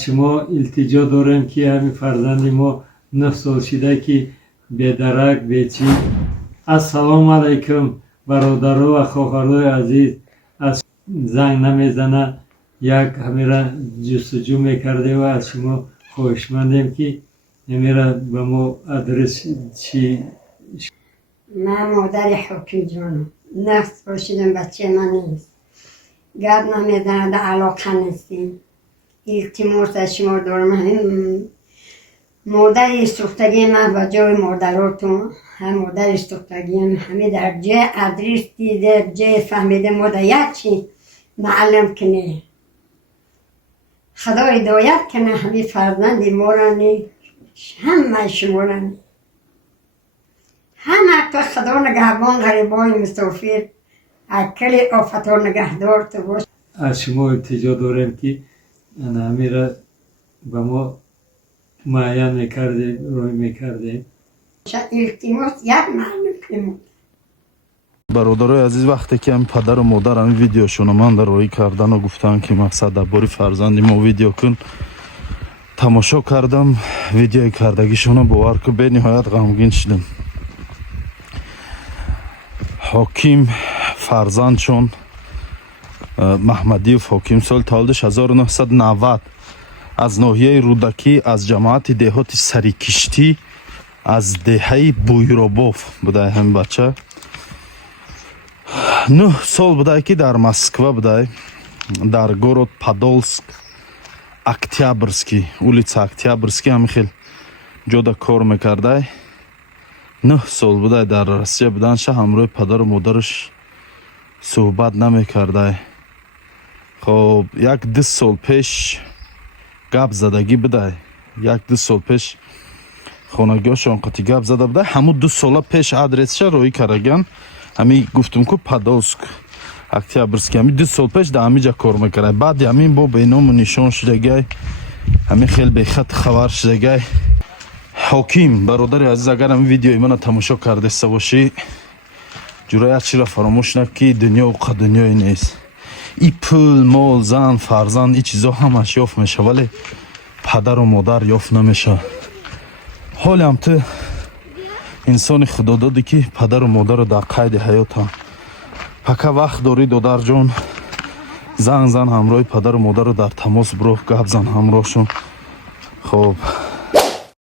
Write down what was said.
شما التجا دارم که همین فرزند ما 9 سال شده که بی‌درک بیچی. السلام علیکم برادرها و خواهرای عزیز. از زنگ نمیزنه یک همیره جستجو میکرده و از شما خواهشمندیم که همیره به ما آدرس چی. من مادر حکیم جانم، نفس باشیدم بچه من نیست، گرد نمیدن در علاقه نیستیم. التماس از شما دارم، مادر سوختگی من و جای مادراتون هم مادر سوختگی همه در جای آدرس دیده، جای فهمیده ما در یک چی معلم کنه. خدا هدایت کنه همه فرزند ما را نی، همه شما را نی، همه تو خدا نگهبان غریبای مسافر اکل آفتا نگهدار تو باش. از شما التجا دارم که همه را به ما معین میکرده روی میکرده. التماس یک معلم کنیم. برادرای عزیز، وقتی که هم پدر و مادر هم ویدیوشون من در روی کردن و گفتن که مقصد درباره فرزند ما ویدیو کن، تماشا کردم ویدیو کردگیشون، باور که به نهایت غمگین شدم. حکیم فرزندشون محمدیوف حکیم سال تولدش 1990 از ناحیه رودکی از جماعت دهات سریکشتی از دهه بویروبوف بوده. هم بچه 9 سال بوده که در مسکو بوده، در گورод پادولسک اکتیابرسکی улица اکتیابرسکی همین خیلی جدا کار میکرده. 9 سال بوده در روسیه بودنش، همراه پدر و مادرش صحبت نمیکرده. خب 1-2 سال پیش گپ زدگی بوده، 1-2 سال پیش خانگیشون قطعی گپ زده بوده. همون 2 سال پیش آدرسش روی کردگن، همین گفتم که پادولسک اکتیابرسکی همین 2 سال پیش در همینجا کار میکرده. بعد همین با بینام و نشان شدگی همین خیلی به خط خبر شدگی. حکیم برادر عزیز، اگر همین ویدیوی من تماشا کرده سه باشی، جرأت چی را فراموش نکنی، دنیا و دنیای نیست. ای پول، مال، زن، فرزند، این چیزا همش یافت میشه ولی پدر و مادر یافت نمیشه. حالی هم تو انسان خدا دادی که پدر و مادر رو در قید حیات هم پکا وقت داری دادر جان، زن همراه پدر و مادر رو در تماس برو، گپ زن همراهشون. خب